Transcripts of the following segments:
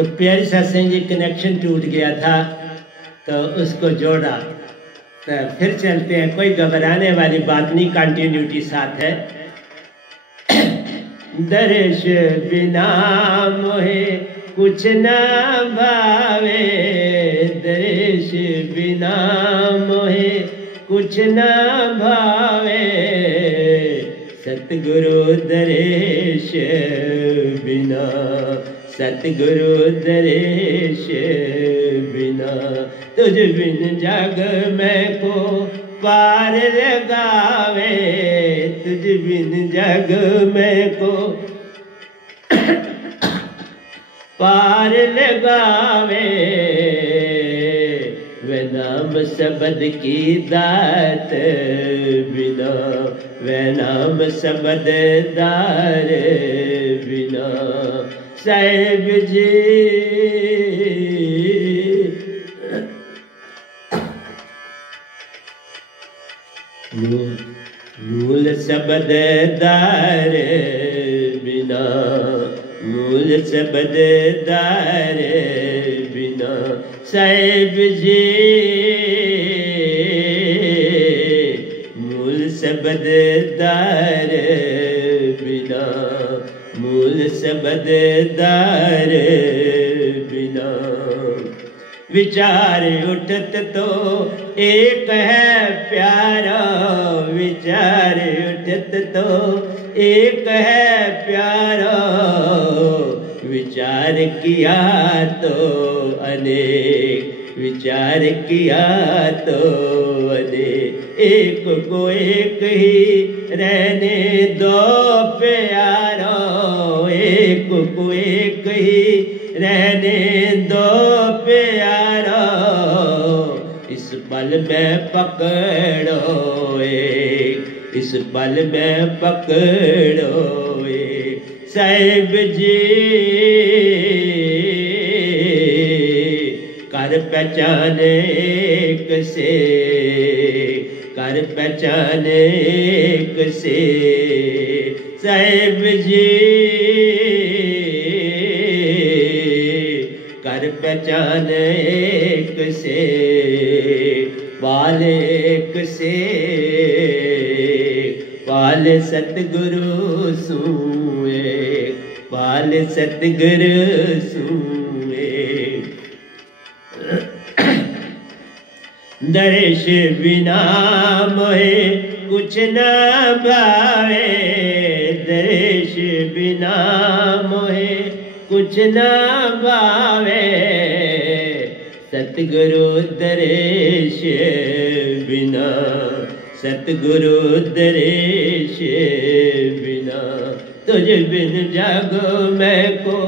तो प्यारी सत्संग जी कनेक्शन टूट गया था तो उसको जोड़ा। तो फिर चलते हैं, कोई घबराने वाली बात नहीं, कंटिन्यूटी साथ है। दर्श बिना मोहे कुछ न भावे, दर्श बिना मोहे कुछ न भावे, सतगुरु दर्श बिना, सतगुरु दर्श बिना, तुझ बिन जग में को पार लगावे, तुझ बिन जग में को पार लगावे, वे नाम शब्द की दात बिना, वे नाम शब्द दार बिना। साहिब जी मूल शब्द दार बिना, मूल शब्द दार बिना, साहिब जी मूल शब्द दार बिना, मूल शब्द दार बिना। विचार उठत तो एक है प्यारा, विचार उठत तो एक है प्यारा, विचार किया तो अनेक, विचार किया तो अनेक, एक को एक ही रहने दो प्यारो, एक को एक ही रहने दो प्यारो, इस पल में पकड़ो एक, इस पल में पकड़ो एक। साहिब जी कर पहचान एक से, कर पहचान एक से, साहिब जी कर पहचान एक से, पाल एक से, पाल सतगुरु सूए, पाल सतगुरु सूए। दर्श बिना मोहे कुछ न भावे, दर्श बिना मोहे कुछ न भावे, सतगुरु दर्श बिना, सतगुरु दर्श बिना, तुझ बिन जग में को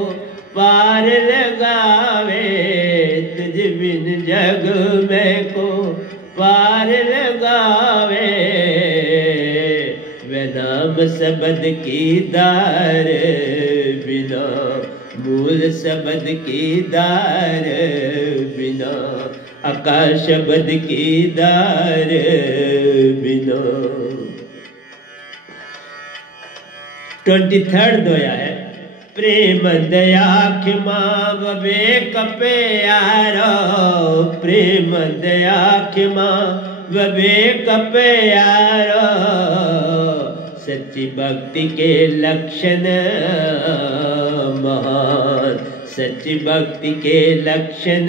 पार लगावे, तुझ बिन जग में को पार लगावे, वे नाम शब्द की दार बिना, मूल शब्द की दार बिना, आकाश शब्द की दार बिना। 23rd दोया है। प्रेम दया खिमा विवेक प्यारो, प्रेम दया खिमा विवेक प्यारो, सच्ची भक्ति के लक्षण महान, सच्ची भक्ति के लक्षण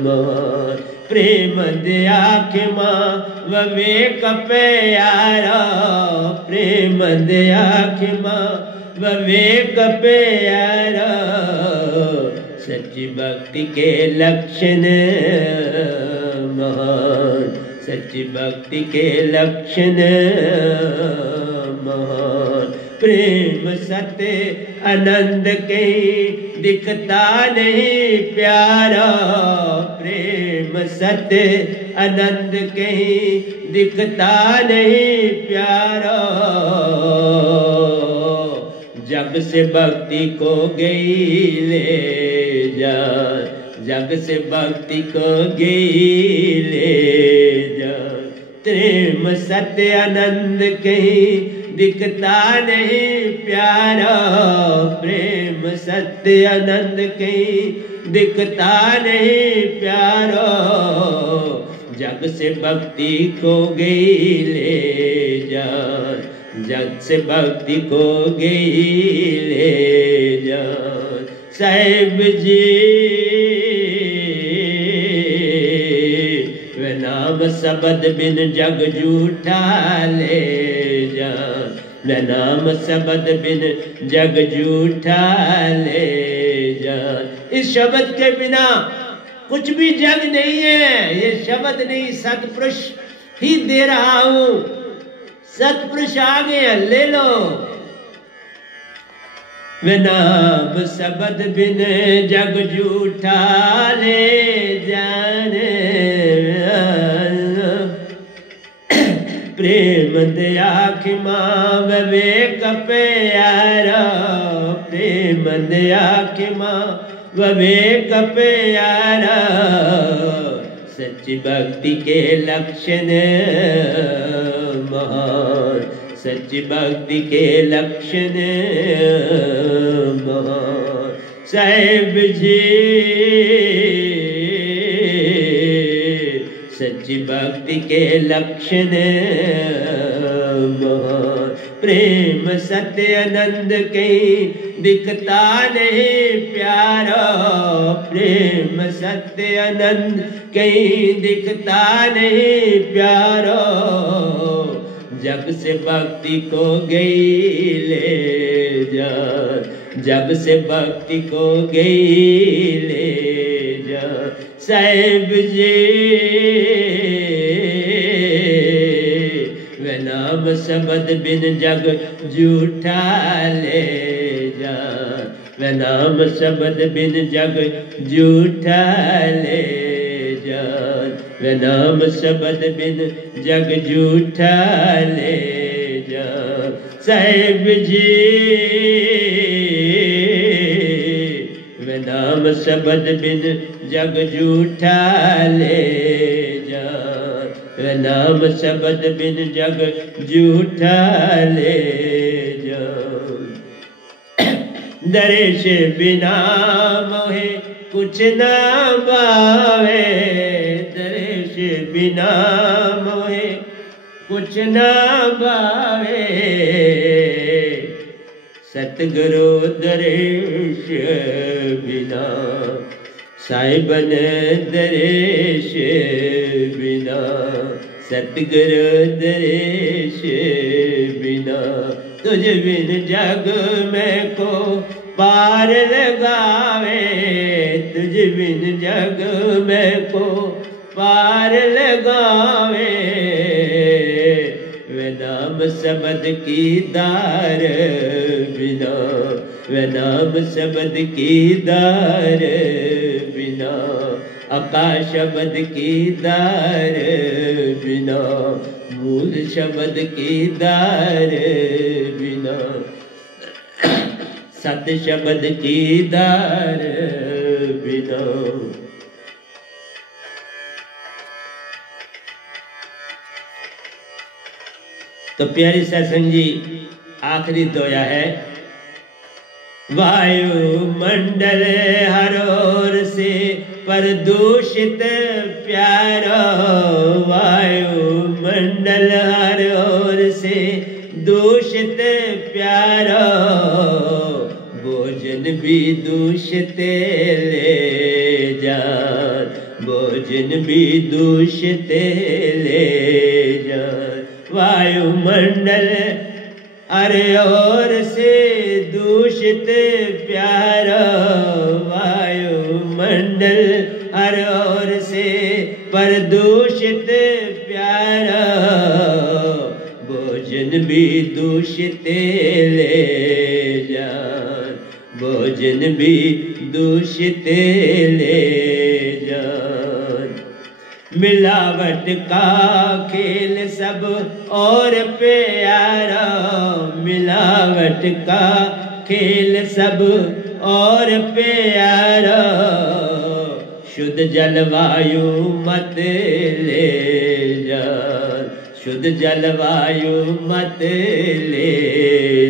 महान। प्रेम दया खिमा विवेक प्यारो, प्रेम दया खिमा विवेक प्यारो, सच्ची भक्ति के लक्षण महान, सच्ची भक्ति के लक्षण महान। प्रेम सत्य आनंद कहीं दिखता नहीं प्यारा, प्रेम सत्य आनंद कहीं दिखता नहीं प्यारा, जग से भक्ति को गई ले जा, जग से भक्ति को गई ले जा। प्रेम सत्य आनंद कहीं दिखता नहीं प्यारा, प्रेम सत्य आनंद कहीं दिखता नहीं प्यारा, जग से भक्ति को गई ले जान, जग से भक्ति को गई ले जान। साहिब जी वे नाम शब्द बिन जग झूठा ले जान, वे नाम शब्द बिन जग झूठा ले जान। इस शब्द के बिना कुछ भी जग नहीं है, ये शब्द नहीं सतपुरुष ही दे रहा हूं, सतपुरुष आ गए ले लो। वे नाम शब्द बिन जग झूठा ले जाने, प्रेम दया खिमा विवेक प्यारा, प्रेम दया खिमा विवेक प्यारा, सच्ची भक्ति के लक्षण महान, सच्ची भक्ति के लक्षण महान। साहिब जी सच्ची भक्ति के लक्षण महान, प्रेम सत्य आनंद कहीं दिखता नहीं प्यारा, प्रेम सत्य आनंद कहीं दिखता नहीं प्यारा, जग से भक्ति को गई ले जान, जग से भक्ति को गई ले जान। साहिब जी वे नाम शब्द बिन जग झूठा ले जान, वे नाम शब्द बिन जग झूठा ले जान, वे नाम शब्द बिन जग झूठा ले जान। साहिब जी वे नाम शब्द बिन जग झूठा ले जान, वे नाम शब्द बिन जग झूठा ले जान। दर्श बिना मोहे कुछ ना भावे, दर्श बिना मोहे कुछ ना भावे, सतगुरु दर्श बिना, साहिबन दर्श बिना, सतगुरु दर्श बिना, तुझ बिन जग में को पार लगावे, तुझ बिन जग में को पार लगावे, वे नाम शब्द की दार बिना, वे नाम शब्द की दार बिना, आकाश शब्द की दार बिना, मूल शब्द की दार बिना, सत शब्द की दार बिना। तो प्यारी सत्संग जी आखिरी दोया है, वायु मंडल हर ओर से प्रदूषित प्यारा, वायु मंडल हर ओर से दूषित प्यारा, भोजन भी दूषित ले जान, भोजन भी दूषित ले जान। वायुमंडल अरे ओर से दूषित प्यारा, वायुमंडल हर ओर से प्रदूषित प्यारा, भोजन भी दूषित ले जान, भोजन भी दूषित ले जान। मिलावट का खेल सब और प्यारा, मिलावट का खेल सब और प्यारा, शुद्ध जलवायु मत ले जान, शुद्ध जलवायु मत ले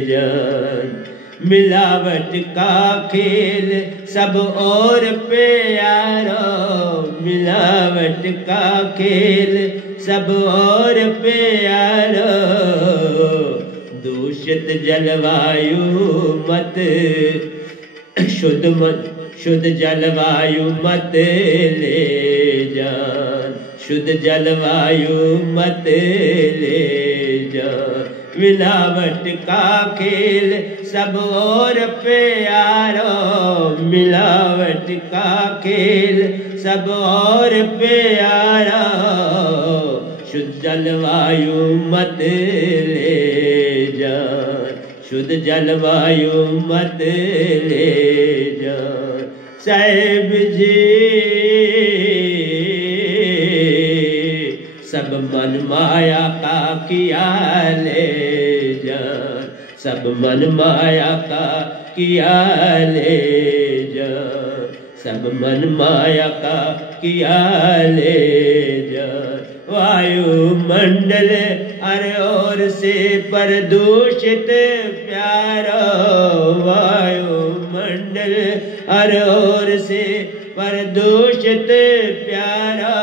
जान। मिलावट का खेल सब और प्यारो, मिलावट का खेल सब और प्यारो। दूषित जलवायु मत शुद्ध जलवायु मत ले जान। शुद्ध जलवायु मत ले जान। मिलावट का खेल सब और प्यारो, मिलावट का खेल सब और प्यारा। शुद्ध जलवायु मत ले जान। शुद्ध जलवायु मत ले जान। साहिब जी सब मन माया का किया ले जान। सब मन माया का किया ले जान। सब मन माया का किया ले जान। वायुमंडल हर ओर से प्रदूषित प्यारो, वायुमंडल हर ओर से प्रदूषित प्यारा।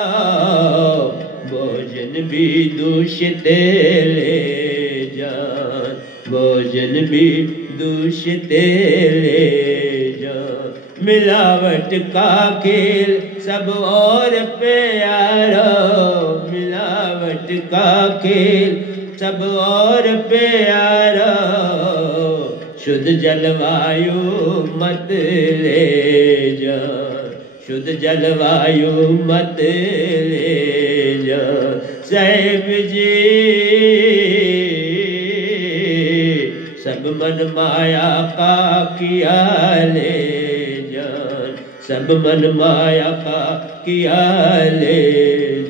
भोजन भी दूषित ले जान। भोजन भी दूषित ले जान। मिलावट का खेल सब और प्यारो, मिलावट का खेल सब और प्यारो। शुद्ध जलवायु मत ले जान। शुद्ध जलवायु मत ले जान। साहिब जी सब मन माया का किया ले जान। सब मन माया का किया ले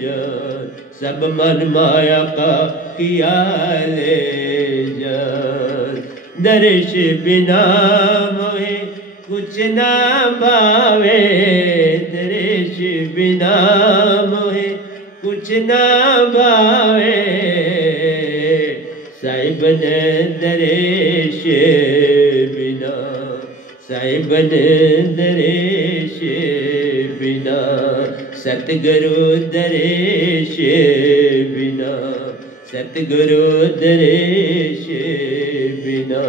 जान। सब मन माया का किया ले जान। दर्श बिना मोहे कुछ ना भावे, दर्श बिना मोहे कुछ ना भावे। साहिब ने दरेश बिना, साहिब ने दरेश बिना। सतगुरु दरेश बिना, सतगुरु दरेश बिना।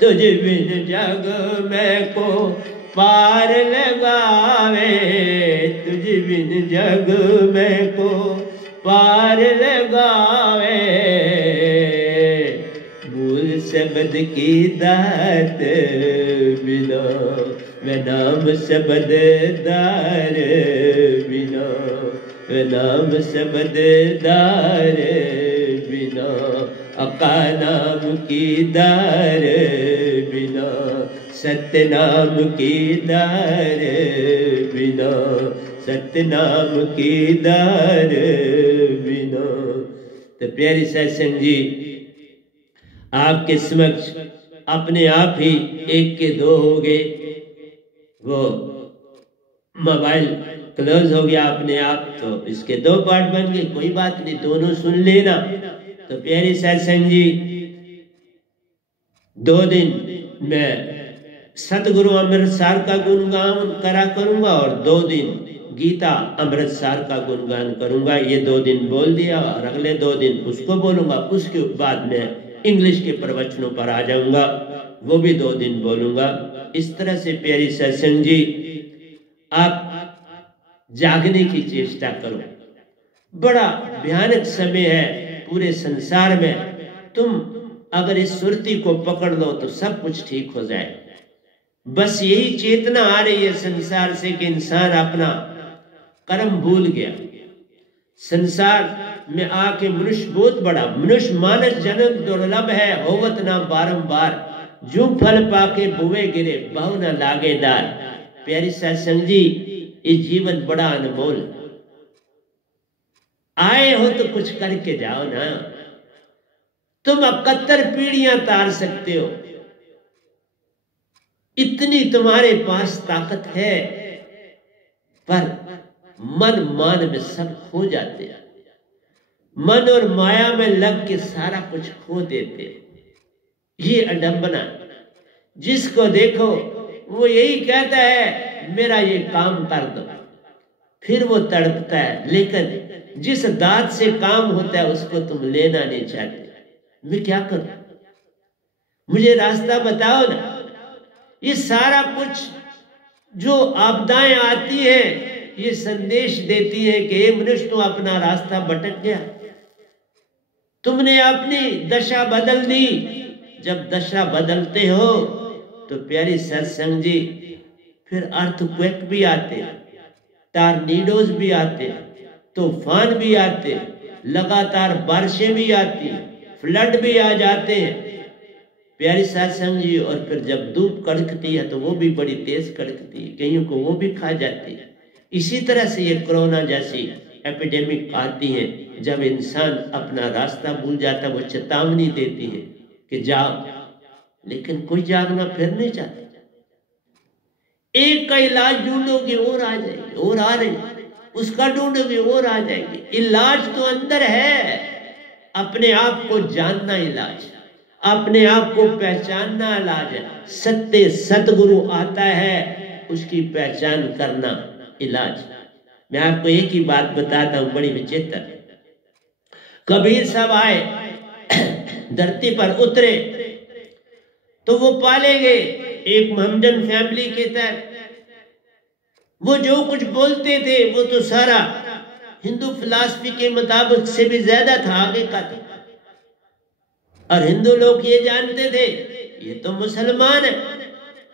तुझ बिन जग में को पार लगावे, तुझ बिन जग में को पार लगावे। मूल शब्द की दात बिना, मैं नाम शब्द दार बिना, मैं नाम शब्द दार बिना। अका नाम की दार बिना, सत्य नाम की दार बिना, सत्य नाम की दार बिना। तो प्यारी सत्संग जी, आपके समक्ष अपने आप ही एक के दो हो गए, वो मोबाइल क्लोज हो गया अपने आप, तो इसके दो पार्ट बन गए। कोई बात नहीं, दोनों सुन लेना। तो प्यारी सत्संग जी, 2 दिन मैं सतगुरु अमृतसर का गुणगान करा करूंगा और 2 दिन गीता अमृतसर का गुणगान करूंगा। ये 2 दिन बोल दिया और अगले 2 दिन उसको बोलूंगा। उसके बाद में इंग्लिश के प्रवचनों पर आ जाऊंगा, वो भी 2 दिन बोलूंगा। इस तरह से प्यारी सत्संग जी, आप जागने की चेष्टा करो। बड़ा भयानक समय है पूरे संसार में। तुम अगर इस सुरती को पकड़ लो तो सब कुछ ठीक हो जाए। बस यही चेतना आ रही है संसार से कि इंसान अपना कर्म भूल गया। संसार में आके मनुष्य बहुत बड़ा, मनुष्य मानस जन्म दुर्लभ है, होवत ना बारंबार। जो फल पाके बुए गिरे, बहु न लागेदार। प्यारी सत्संग जी, ये जीवन बड़ा अनमोल। आए हो तो कुछ करके जाओ ना। तुम 71 पीढ़ियां तार सकते हो, इतनी तुम्हारे पास ताकत है, पर मन मान में सब खो जाते हैं। मन और माया में लग के सारा कुछ खो देते। ये अडंबना। जिसको देखो वो यही कहता है मेरा ये काम कर दो, फिर वो तड़पता है। लेकिन जिस दात से काम होता है उसको तुम लेना नहीं चाहते। मैं क्या करूं, मुझे रास्ता बताओ ना। ये सारा कुछ जो आपदाएं आती है ये संदेश देती है कि मनुष्य तो अपना रास्ता भटक गया, तुमने अपनी दशा बदल दी। जब दशा बदलते हो तो प्यारी सत्संग जी फिर अर्थक्वेक भी आते, टॉर्नेडोज भी आते, तूफान भी आते, लगातार बारिशें भी आती, फ्लड भी आ जाते हैं प्यारी सत्संग जी। और फिर जब धूप कड़कती है तो वो भी बड़ी तेज कड़कती है, कईयों को वो भी खा जाती है। इसी तरह से ये कोरोना जैसी एपिडेमिक आती है। जब इंसान अपना रास्ता भूल जाता है वो चेतावनी देती है कि जाओ, लेकिन कोई जागना फिर नहीं चाहता। एक का इलाज ढूंढोगे और आ जाएगी, और आ रही, उसका ढूंढोगे और आ जाएगी। इलाज तो अंदर है, अपने आप को जानना इलाज, अपने आप को पहचानना इलाज है। सत्य सतगुरु आता है, उसकी पहचान करना इलाज। मैं आपको एक ही बात बताता हूं बड़ी विचित्र। कबीर साहब आए, धरती पर उतरे तो वो पाले गए एक मोहम्मदन फैमिली के तहत। वो जो कुछ बोलते थे वो तो सारा हिंदू फिलॉसफी के मुताबिक से भी ज्यादा था, आगे का था। और हिंदू लोग ये जानते थे ये तो मुसलमान है,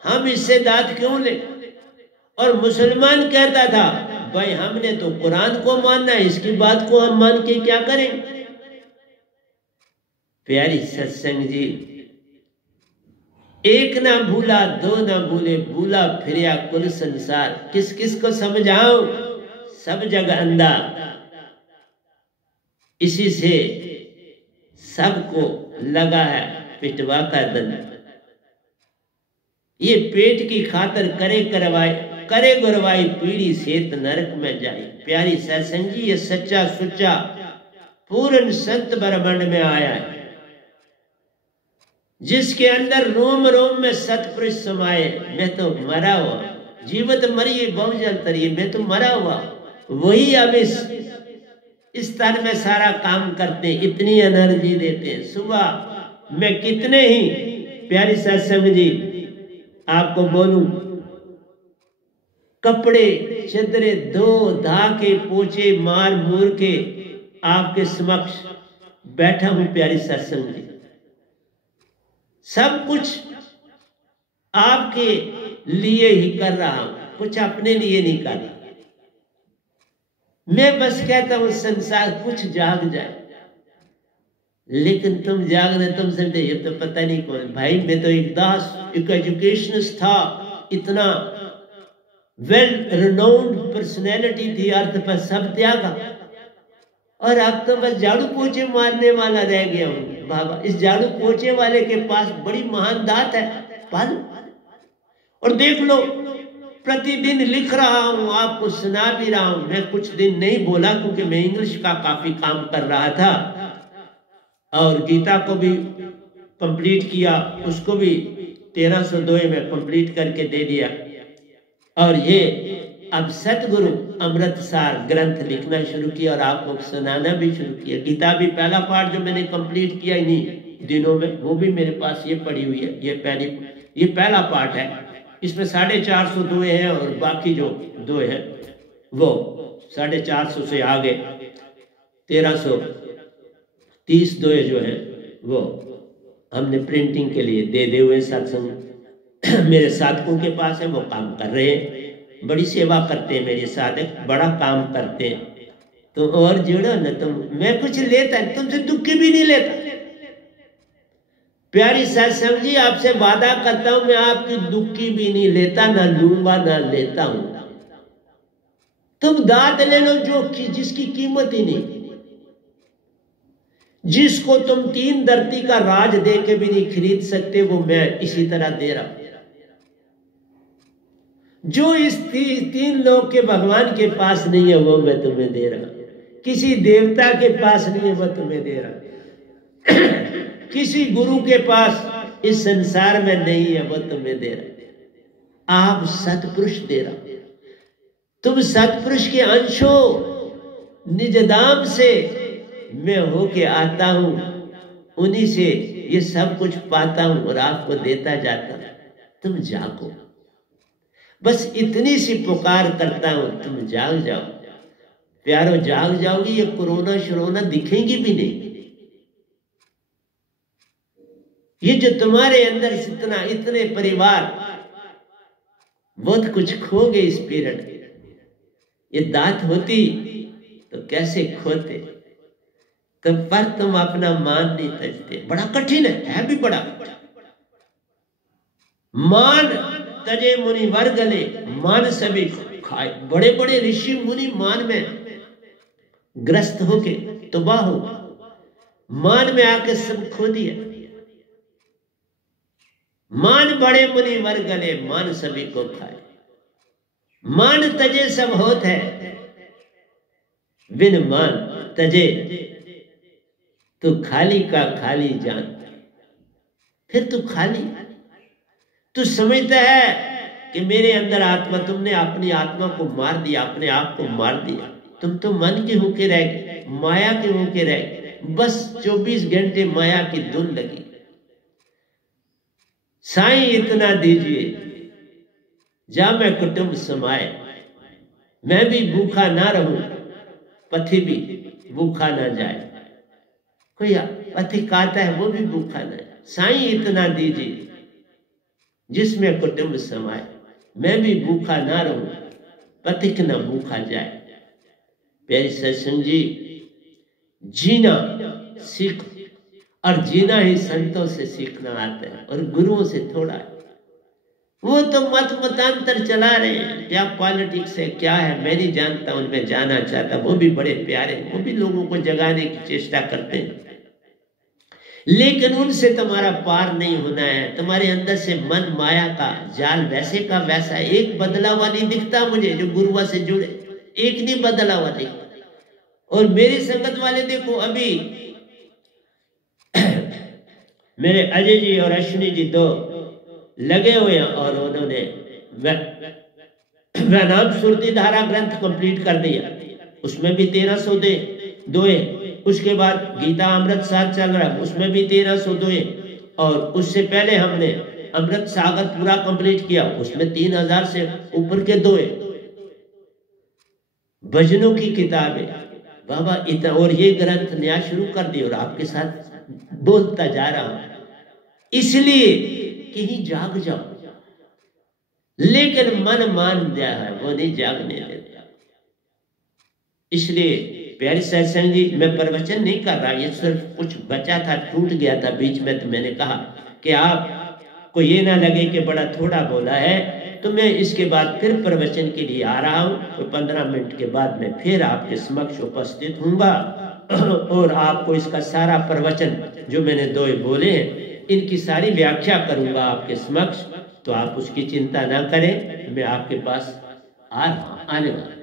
हम इससे दाद क्यों ले। और मुसलमान कहता था भाई हमने तो कुरान को मानना है, इसकी बात को हम मान के क्या करें। प्यारी सत्संग जी, एक ना भूला दो ना भूले, भूला फिरिया कुल संसार। किस किस को समझाऊं, सब जग अंधा। इसी से सबको लगा है पिटवा का दंड। ये पेट की खातर करे करवाई, करे गुरवाई पीढ़ी सेत नरक में जाए। प्यारी सत्संग जी, ये सच्चा सुच्चा पूर्ण संत ब्रह्मांड में आया है, जिसके अंदर रोम रोम में सतपुरुष समाये। मैं तो मरा हुआ, जीवत मरिए बहुजल तरिए, मैं तो मरा हुआ। वही अब इस तन में सारा काम करते, इतनी एनर्जी देते हैं। सुबह मैं कितने ही प्यारी सत्संग जी आपको बोलूं, कपड़े चदरे धो धा के पोछे मार मूर के आपके समक्ष बैठा हूं प्यारी सत्संग जी। सब कुछ आपके लिए ही कर रहा हूं, कुछ अपने लिए नहीं कर रहा। मैं बस कहता हूं संसार कुछ जाग जाए, लेकिन तुम जाग रहे, तुम समझे ये तो पता नहीं कौन। भाई मैं तो एक दास, एक एजुकेशनिस्ट था, इतना वेल रिनाउंड पर्सनैलिटी थी, अर्थ पर सब त्यागा, और अब तो बस झाड़ू पोछे मारने वाला रह गया हूं। बाबा, इस झाड़ू पोछे वाले के पास बड़ी महान दात है, पल। और देख लो, प्रतिदिन लिख रहा हूं, आपको सुना भी रहा हूं। मैं कुछ दिन नहीं बोला क्योंकि मैं इंग्लिश का काफी काम कर रहा था, और गीता को भी कंप्लीट किया, उसको भी 1302 में कंप्लीट करके दे दिया। और ये अब सतगुरु अमृतसार ग्रंथ लिखना शुरू किया और आपको सुनाना भी शुरू किया। गीता भी पहला पार्ट जो मैंने कंप्लीट किया इन्हीं दिनों में, वो भी मेरे पास ये पड़ी हुई है। ये पहला पार्ट है, इसमें 450 दोहे हैं, और बाकी जो दोहे हैं वो 450 से आगे 1330 दोहे जो हैं वो हमने प्रिंटिंग के लिए दे दे हुए। सत्संग मेरे साधकों के पास है, वो काम कर रहे हैं, बड़ी सेवा करते हैं मेरे साधक, बड़ा काम करते हैं। तो और जुड़ो न तुम, मैं कुछ लेता तुमसे दुख भी नहीं लेता। प्यारी सत्संग जी, आपसे वादा करता हूं मैं आपकी दुखी भी नहीं लेता, ना लूंगा ना लेता हूं। तुम दाद ले लो जो जिसकी कीमत ही नहीं, जिसको तुम 3 धरती का राज दे के भी नहीं खरीद सकते, वो मैं इसी तरह दे रहा हूं। जो इस 3 लोक के भगवान के पास नहीं है वो मैं तुम्हें दे रहा हूं। किसी देवता के पास नहीं है, वो तुम्हें दे रहा। किसी गुरु के पास इस संसार में नहीं है, वो तुम्हें दे रहा। आप सतपुरुष दे रहा। तुम सतपुरुष के अंश हो। निजधाम से मैं होके आता हूं, उन्हीं से ये सब कुछ पाता हूं और आपको देता जाता हूं। तुम जागो, बस इतनी सी पुकार करता हूं, तुम जाग जाओ प्यारो, जाग जाओगी। ये कोरोना शरोना दिखेंगी भी नहीं। ये जो तुम्हारे अंदर इतने परिवार बहुत कुछ खो गए इस पीरियड। ये दात होती तो कैसे खोते, तो पर तुम अपना मान नहीं तजते। बड़ा कठिन है भी बड़ा। मान तजे मुनि वर्गले, मान सभी खाए। बड़े बड़े ऋषि मुनि मान में ग्रस्त होके तबाह हो, मान में आके सब खो दिया। मान बड़े मुनि वर्गले, मान सभी को खाए। मान तजे सब होत है, बिन मान तजे तू खाली का खाली जान। फिर तू खाली, तू समझता है कि मेरे अंदर आत्मा, तुमने अपनी आत्मा को मार दिया, अपने आप को मार दिया। तुम तो मन के होके रह गए, माया के होके रह गए। बस 24 घंटे माया की धुन लगी। साईं इतना दीजिए जा मैं कुटुंब समाए, मैं भी भूखा ना रहूं, पथी भी भूखा ना जाए। कोई पथिक आता है वो भी भूखा ना जाए। साईं इतना दीजिए जिसमें कुटुंब समाए, मैं भी भूखा ना रहूं, पथिक ना भूखा जाए। प्यारी सत्संग जी, जीना सीख, और जीना ही संतों से सीखना आता है और गुरुओं से थोड़ा है। वो तो मतांतर चला रहे हैं, क्या पॉलिटिक्स है क्या है मैं नहीं जानता, उनमें जाना चाहता। वो भी बड़े प्यारे, वो भी लोगों को जगाने की चेष्टा करते हैं, लेकिन उनसे तुम्हारा पार नहीं होना है। तुम्हारे अंदर से मन माया का जाल वैसे का वैसा, एक बदला हुआ नहीं दिखता मुझे। जो गुरुआ से जुड़े एक नहीं बदला हुआ दिखता। और मेरी संगत वाले देखो, अभी मेरे अजय जी और अश्विनी जी दो लगे हुए हैं और उन्होंने नाम सुरती धारा ग्रंथ कंप्लीट कर दिया। उसमें भी 1300 दोए। उसके बाद गीता अमृत साथ चल रहा है, उसमें भी 1300 दोए। और उससे पहले हमने अमृत सागर पूरा कंप्लीट किया, उसमें 3000 से ऊपर के दोए। भजनों की किताबें बाबा इतना, और ये ग्रंथ नया शुरू कर दिया और आपके साथ बोलता जा रहा हूं, इसलिए कहीं जाग जाओ। लेकिन मन मान दिया है, वो नहीं जागने देता। इसलिए प्यारी सत्संग जी, मैं प्रवचन नहीं कर रहा, ये सिर्फ कुछ बचा था, टूट गया था बीच में, तो मैंने कहा कि आपको ये ना लगे कि बड़ा थोड़ा बोला है, तो मैं इसके बाद फिर प्रवचन के लिए आ रहा हूं। तो 15 मिनट के बाद मैं फिर आपके समक्ष उपस्थित हूँगा और आपको इसका सारा प्रवचन जो मैंने दो बोले हैं, इनकी सारी व्याख्या करूंगा आपके समक्ष। तो आप उसकी चिंता ना करें, मैं आपके पास आने वाला।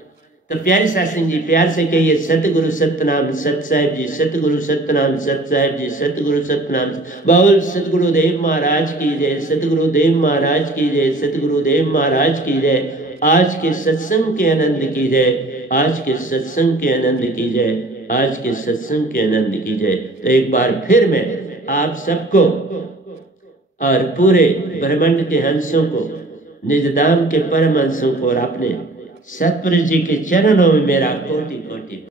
तो प्यारे सत्संग जी, प्यार से कहिए सतगुरु सतनाम सत साहिब जी, सतगुरु सतनाम सत साहिब जी, सतगुरु सतनाम। बाउल सतगुरुदेव महाराज की जय, सतगुरुदेव महाराज की जय, सतगुरुदेव महाराज की जय। आज के सत्संग के आनंद की जय, आज के सत्संग के आनंद की जय, आज के सत्संग के आनंद की जय। तो एक बार फिर मैं आप सबको और पूरे ब्रह्मांड के हंसों को, निजधाम के परम हंसों को और अपने सतपुरुष जी के चरणों में मेरा कोटि कोटि